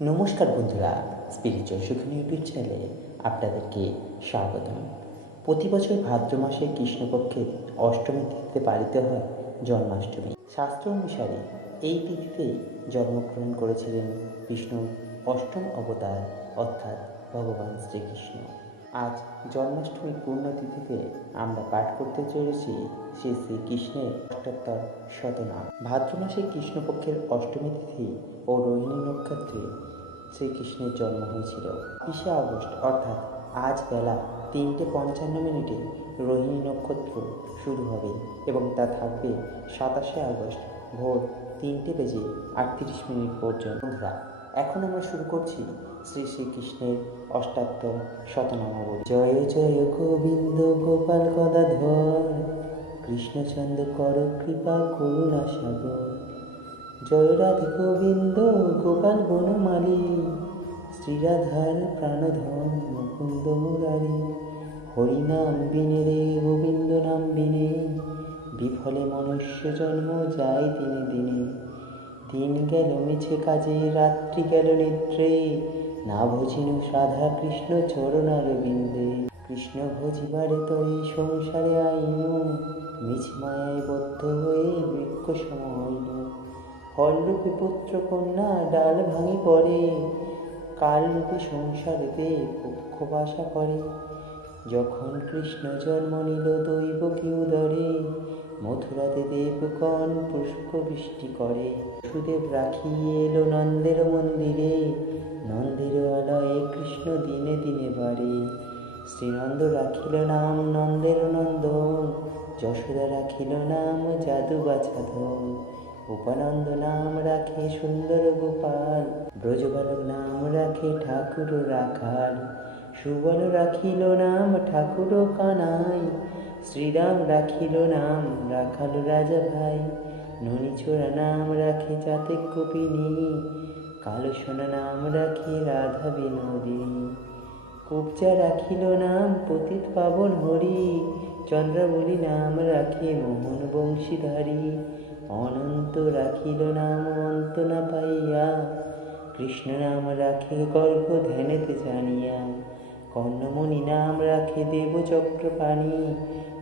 নমস্কার বন্ধুরা, স্পিরিচুয়াল সুখী ইউটিউব চ্যানেলে আপনাদেরকে স্বাগতম। প্রতি বছর ভাদ্র মাসে কৃষ্ণপক্ষের অষ্টমী তিথিতে পালিত হয় জন্মাষ্টমী। শাস্ত্র অনুসারে এই তিথিতে জন্মগ্রহণ করেছিলেন বিষ্ণুর অষ্টম অবতার অর্থাৎ ভগবান শ্রীকৃষ্ণ। আজ জন্মাষ্টমীর পূর্ণতিথিতে আমরা পাঠ করতে চলেছি শ্রী শ্রীকৃষ্ণের অষ্টোত্তর শতনাম। ভাদ্র মাসে কৃষ্ণপক্ষের অষ্টমী তিথি ও রোহিণী নক্ষত্রে শ্রীকৃষ্ণের জন্ম হয়েছিল। 20 আগস্ট অর্থাৎ আজ বেলা 3:55 রোহিণী নক্ষত্র শুরু হবে এবং তা থাকবে 27 আগস্ট ভোর 3:38 পর্যন্ত। বন্ধুরা, এখন আমরা শুরু করছি শ্রী শ্রীকৃষ্ণের অষ্টাত্তর শতনামাবলী। জয় জয় গোবিন্দ গোপাল গদাধর, কৃষ্ণচন্দ্র কর কৃপা করুণা সাগর। জয় রাধে গোবিন্দ গোপাল বনমালী, শ্রীরাধার প্রাণধন মুকুন্দ মুরারি। হরিনাম বিনে রে গোবিন্দ নাম বিনে, বিফলে মনুষ্য জন্ম যায় দিনে দিনে। দিন গেল মিছে কাজে রাত্রি গেল নিদ্রে, না ভজিনু রাধা কৃষ্ণ চরণার বিন্দে। কৃষ্ণ ভজিবারে তরে সংসারে আইনু, মিছে মায়ায় বদ্ধ হয়ে বৃক্ষ সম হইল। ফলরূপে পুত্র কন্যা ডাল ভাঙি পড়ে, কালরূপে সংসারেতে পক্ষ বাসা করে। যখন কৃষ্ণ জন্ম নিল দৈবকী উদরে, মথুরাতে দেবগণ পুষ্প বৃষ্টি করে। সুদেব রাখিয়ে এলো নন্দের মন্দিরে, নন্দের আলয়ে কৃষ্ণ দিনে দিনে বাড়ে। শ্রীনন্দ রাখিল নাম নন্দের নন্দন, যশোদা রাখিল নাম যাদু বাছাধন। উপানন্দ নাম রাখে সুন্দর গোপাল, ব্রজবালক নাম রাখে ঠাকুর রাখাল। সুবল রাখিল নাম ঠাকুর কানাই, শ্রীরাম রাখিল নাম রাখাল রাজা ভাই। ননীচোরা নাম রাখে যাতে গোপিনী, কালো সোনা নাম রাখে রাধা বিনোদিনী। কুবজা রাখিল নাম পতিত পাবন হরি, চন্দ্রাবলী নাম রাখে মোহন বংশীধারী। অনন্ত রাখিল নাম অন্ত না পাইয়া, কৃষ্ণ নাম রাখে গর্ভ ধ্যানেতে জানিয়া। কর্ণমণি নাম রাখে দেব চক্রপাণি,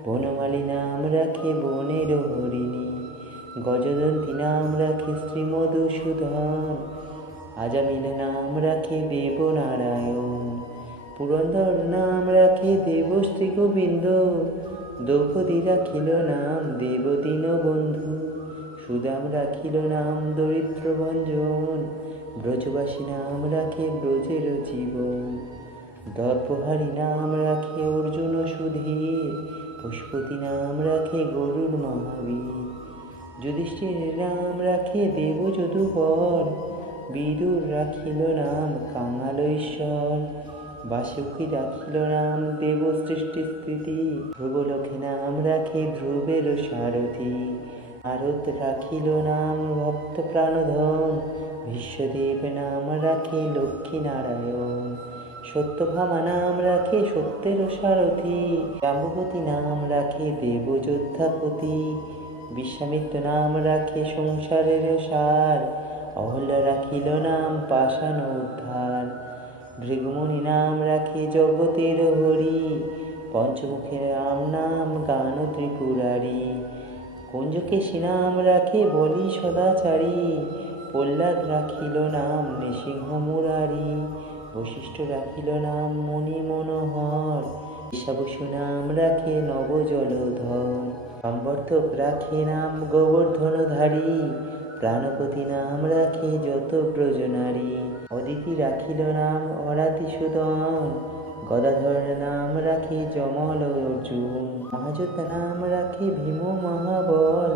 বনমালী নাম রাখে বনের হরিণী। গজদন্তি নাম রাখে শ্রী মধুসূদন, আজামিল নাম রাখে দেব নারায়ণ। পুরন্দর নাম রাখে দেব শ্রী গোবিন্দ, দ্রৌপদী রাখিল নাম দেব দীনবন্ধু। সুদাম রাখিল নাম দরিদ্র ভঞ্জন, ব্রজবাসী নাম রাখে ব্রজের জীবন। দর্পহারী নাম রাখে অর্জুন সুধীর, পশুপতি নাম রাখে গরুর মহাবীর। যুধিষ্ঠির নাম রাখে দেব যদুবর, বিদুর রাখিল নাম কাঙাল ঈশ্বর। বাসুকী রাখিল নাম দেব সৃষ্টি স্থিতি, ধ্রুবলোকে নাম রাখে ধ্রুবের সারথি। নারদ রাখিল নাম ভক্ত প্রাণধন, বিশ্বদেব নাম রাখে লক্ষ্মী নারায়ণ। সত্যভামা নাম রাখে সত্যের সারথি, জাম্বুবতী নাম রাখে দেব যোদ্ধাপতি। বিশ্বামিত্র নাম রাখে সংসারের সার, অহল্যা রাখিল নাম পাষাণ উদ্ধার। ভৃগুমুনি নাম রাখে জগতের হরি, পঞ্চমুখের রাম নাম গান ত্রিপুরারি। কুঞ্জকেশী নাম রাখে বলি সদাচারী, প্রহ্লাদ রাখিল নাম নৃসিংহ মুরারি। বশিষ্ঠ রাখিল নাম মণি মনোহর, ঈশাবসু নাম রাখে নব জলধর। সম্বর্ধক রাখে নাম গোবর্ধনধারী, প্রাণপতি নাম রাখে যত ব্রজনারী। অদিতি রাখিল নাম অরাতিসূদন, গদাধর নাম রাখে যমল অর্জুন। মহাযোদ্ধা নাম রাখে ভীম মহাবল,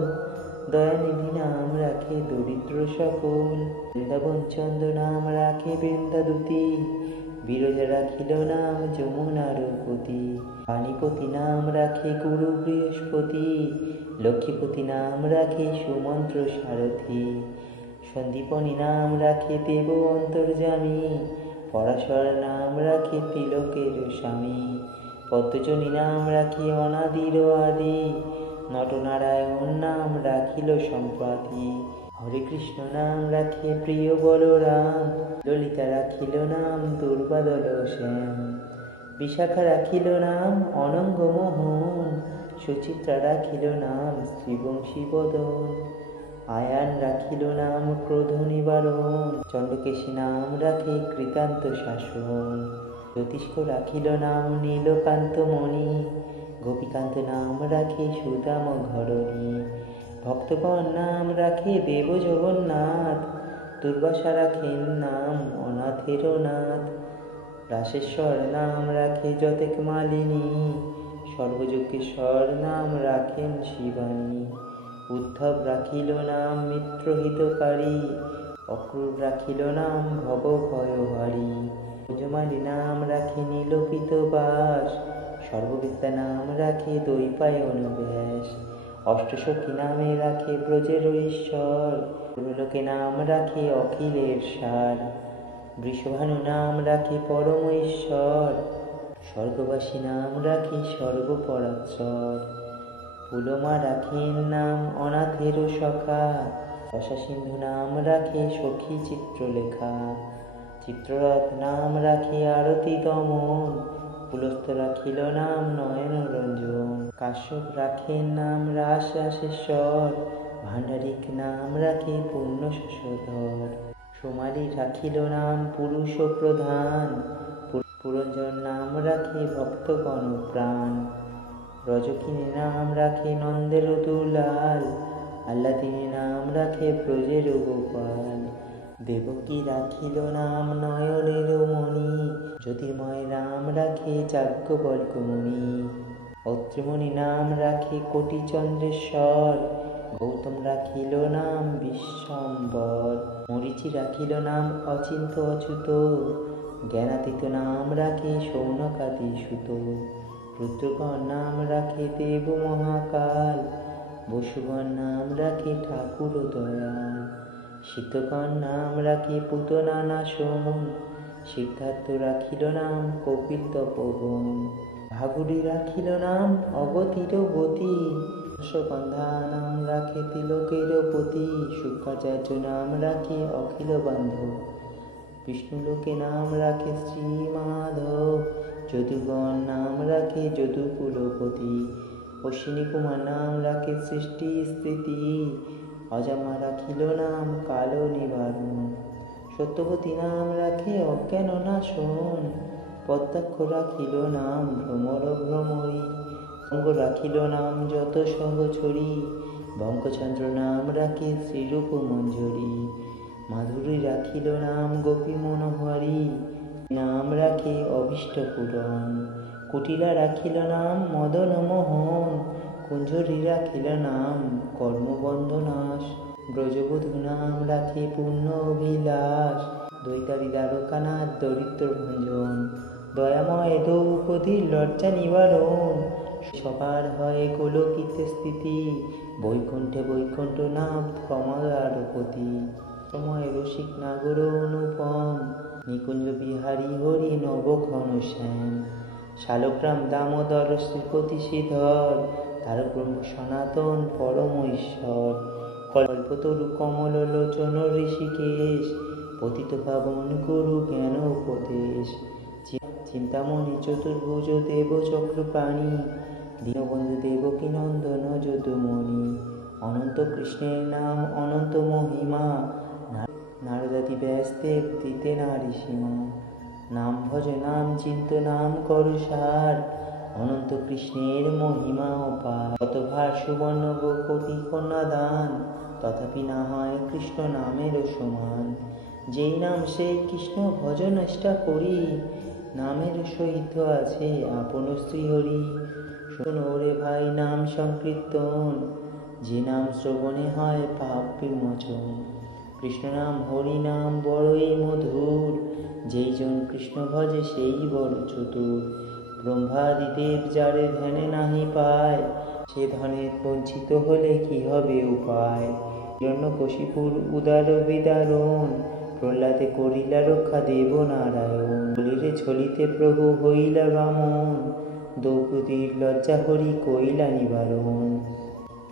দয়ানিধি নাম রাখে দরিদ্র সকল। বৃন্দাবন চন্দ্র নাম রাখে বৃন্দাদূতি, বিরজা রাখিল নাম যমুনার পতি। পানিপতি নাম রাখে গুরু বৃহস্পতি, লক্ষ্মীপতি নাম রাখে সুমন্ত্র সারথি। সন্দীপনী নাম রাখে দেব অন্তর্যামী, পরাশর নাম রাখে তিলকের স্বামী। পদ্মজনী নাম রাখে অনাদির আদি, নটনারায়ণ নাম রাখিল সম্পাতি। হরে কৃষ্ণ নাম রাখে প্রিয় বলরাম, ললিতা রাখিল নাম দুর্বাদল শ্যাম, বিশাখা রাখিল নাম অনঙ্গ মোহন, সুচিত্রা রাখিল নাম শ্রীবংশী বদন, আয়ান রাখিল নাম ক্রোধ নিবারণ, চন্দ্রকেশী নাম রাখে কৃতান্ত শাসন, জ্যোতিষ্ক রাখিল নাম নীলকান্ত মণি, গোপীকান্ত নাম রাখে সুদাম ঘরণী, ভক্তগণ নাম রাখে দেব জগন্নাথ, দুর্বাসা রাখেন নাম অনাথের নাথ, রাসেশ্বর নাম রাখে যতেক মালিনী, সর্বযজ্ঞেশ্বর নাম রাখেন শিবানী, উদ্ধব রাখিল নাম মিত্রহিতকারী, অক্রূর রাখিল নাম ভব ভয়হারী, কুঞ্জমালী নাম রাখে নীলপিত বাস, সর্ববিদ্যা নাম রাখে দৈপায়ন ব্যাস, অষ্টসখী নামে রাখে ব্রজের ঈশ্বর, পুরলোকে নাম রাখে অখিলের সার, বৃষভানু নাম রাখে পরম ঈশ্বর, স্বর্গবাসী নাম রাখে সর্বপরাৎসর, পুলমা রাখেন নাম অনাথের সখা, রসা সিন্ধু নাম রাখে সখী চিত্রলেখা, চিত্ররথ নাম রাখে আরতি দমন, পুলস্ত রাখিল নাম নয়ন রঞ্জন, কাশ্যপ রাখেন নাম রাস রাসেশ্বর, ভাণ্ডারিক নাম রাখে পূর্ণ শশধর, সোমালি রাখিল নাম পুরুষ প্রধান, পুরঞ্জন নাম রাখে ভক্তগণ প্রাণ, রজকিনী নাম রাখে নন্দের দুলাল, আহ্লাদিনী নাম রাখে ব্রজের গোপাল, দেবকী রাখিল নাম নয়নের মণি, জ্যোতির্ময় নাম রাখে যাজ্ঞবল্ক্যমণি, অত্রিমণি নাম রাখে কোটি চন্দ্রেশ্বর, গৌতম রাখিল নাম বিশ্বম্বর, মরীচি রাখিল নাম অচিন্ত অচ্যুত, জ্ঞানাতীত নাম রাখে সৌনকাদি সুত, রুদ্রগণ নাম রাখে দেব মহাকাল, বসুগণ নাম রাখে ঠাকুর দয়াল, সিদ্ধগণ নাম রাখে পুতনা নাশন, সিদ্ধার্থ রাখিল নাম কপিল তপোবন, ভাগুড়ি রাখিল নাম অগতির গতি, রসগন্ধা নাম রাখে তিলকের পতি, শুক্রাচার্য নাম রাখে অখিল বান্ধব, বিষ্ণুলোকে নাম রাখে শ্রী মাধব, যদুগণ নাম রাখে যদুকুলপতি, অশ্বিনী কুমার নাম রাখে সৃষ্টি স্থিতি, অজামা রাখিল নাম কাল নিবারণ, সত্যবতী নাম রাখে অজ্ঞান নাশন, পদ্মাক্ষ রাখিল নাম ভ্রমর ভ্রমরী, অঙ্গ রাখিল নাম যত সহচরী, বঙ্কচন্দ্র নাম রাখে শ্রীরূপ মঞ্জরী, মাধুরী রাখিল নাম গোপী মনোহরী, নাম রাখে অভীষ্ট পূরণ, কুটিলা রাখিল নাম মদন মোহন, কুঞ্জরী রাখিল নাম কর্মবন্ধ নাশ, ব্রজবধূ নাম রাখে পূর্ণ অভিলাষ, দৈতারী দ্বারকানাথ দরিদ্র ভঞ্জন, দয়াময় দ্রৌপদীর লজ্জা নিবারণ, সবার হয় গোলকিতে স্থিতি, বৈকুণ্ঠে বৈকুণ্ঠনাথ কমলারপতি, সময় রসিক নাগর অনুপম, নিকুঞ্জ বিহারী হরি নবঘন শ্যাম, শালগ্রাম দামোদর শ্রীপতি শ্রীধর, তার ব্রহ্ম সনাতন পরম ঈশ্বর, কল্পতরু কমল লোচন ঋষিকেশ, পতিত পাবন গুরু জ্ঞান উপদেশ, চিন্তামণি চতুর্ভুজ দেব চক্রপ্রাণী, দীনবন্ধু দেবকী নন্দন যদুমণি, অনন্ত কৃষ্ণের নাম অনন্ত মহিমা, নারদাদি ব্যাসদেব দিতে নারী সীমা, নাম ভজ নাম চিন্ত নাম কর সার, অনন্ত কৃষ্ণের মহিমা অপার, শতভার সুবর্ণ কোটি কন্যা দান, তথাপি না হয় কৃষ্ণ নামের সমান, যেই নাম সেই কৃষ্ণ ভজন নিষ্ঠা করি, নামের সহিত আছে আপন শ্রীহরি, শোনো রে ভাই নাম সংকীর্তন, যে নাম শ্রবণে হয় পাপ বিমোচন, কৃষ্ণ নাম হরি নাম বড়ই মধুর, যেই জন কৃষ্ণ ভজে সেই বড় চতুর, ব্রহ্মাদিদেব যারে ধ্যানে নাহি পায়, সে ধনে বঞ্চিত হলে কি হবে উপায়, হিরণ্যকশিপুর উদার বিদারণ, প্রহ্লাদে করিলা রক্ষা দেব নারায়ণ, বলিরে ছলিতে প্রভু হইলা বামন, দ্রৌপদীর লজ্জা হরি কইলা নিবারণ,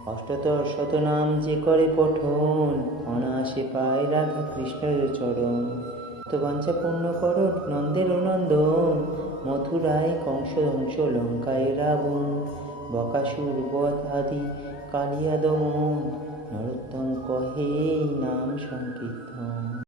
অষ্টতর শতনাম যে করে পঠন, অনায়াসে পায় রাধা কৃষ্ণের চরণ। বাঞ্ছা পূর্ণ কর নন্দের নন্দন, মথুরায় কংস ধ্বংস লঙ্কায় রাবণ, বকাসুর বধ আদি কালিয়া দমন, নরোত্তম কহে নাম সংকীর্তন।